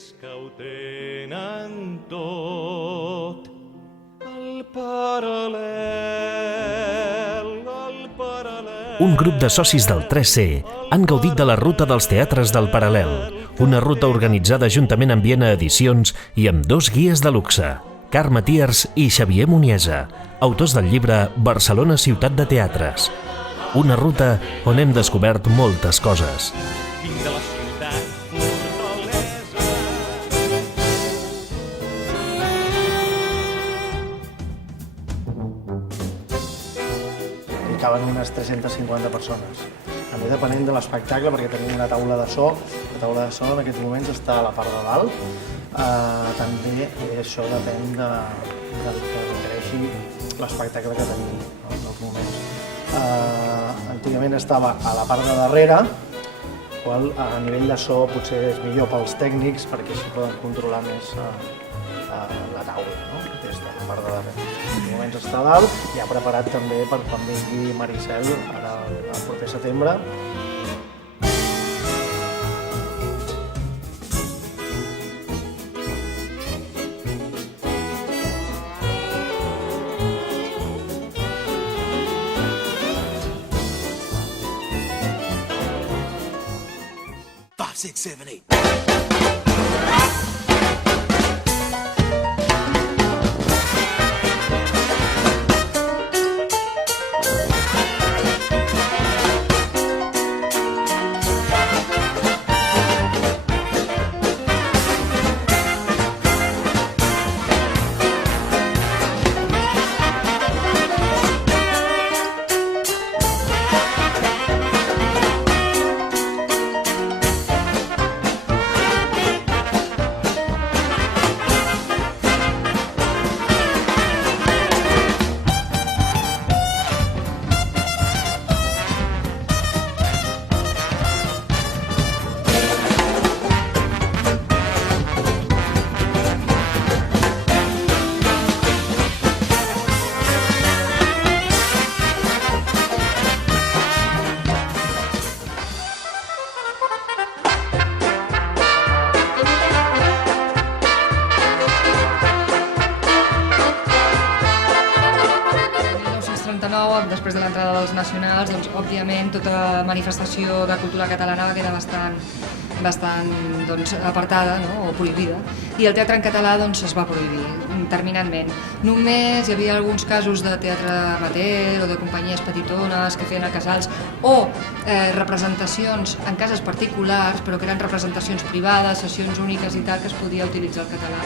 és que ho tenen tot. El paral·lel. Un grup de socis del 3C han gaudit de la ruta dels teatres del Paral·lel, una ruta organitzada juntament amb Viena Edicions i amb dos guies de luxe, Carme Tiers i Xavier Muniesa, autors del llibre Barcelona Ciutat de Teatres. Una ruta on hem descobert moltes coses. Vinc de la ciutat fortalesa. Hi caben unes 350 persones. També depenent de l'espectacle, perquè tenim una taula de so. La taula de so en aquests moments està a la part de dalt. També això depèn del que requereixi l'espectacle que tenim en els moments. Antigament estava a la part de darrere, qual a nivell de so potser és millor pels tècnics perquè així poden controlar més la taula, no? Des de la part de darrere. En aquests moments està a dalt, ja preparat també per quan vingui Maricel ara el proper setembre. Six, seven, eight. Després de l'entrada dels nacionals, doncs, òbviament, tota manifestació de cultura catalana va quedar bastant apartada, no? O prohibida. I el teatre en català es va prohibir terminantment. Només hi havia alguns casos de teatre amateur o de companyies petitones que feien a casals o representacions en cases particulars, però que eren representacions privades, sessions úniques i tal, que es podia utilitzar el català.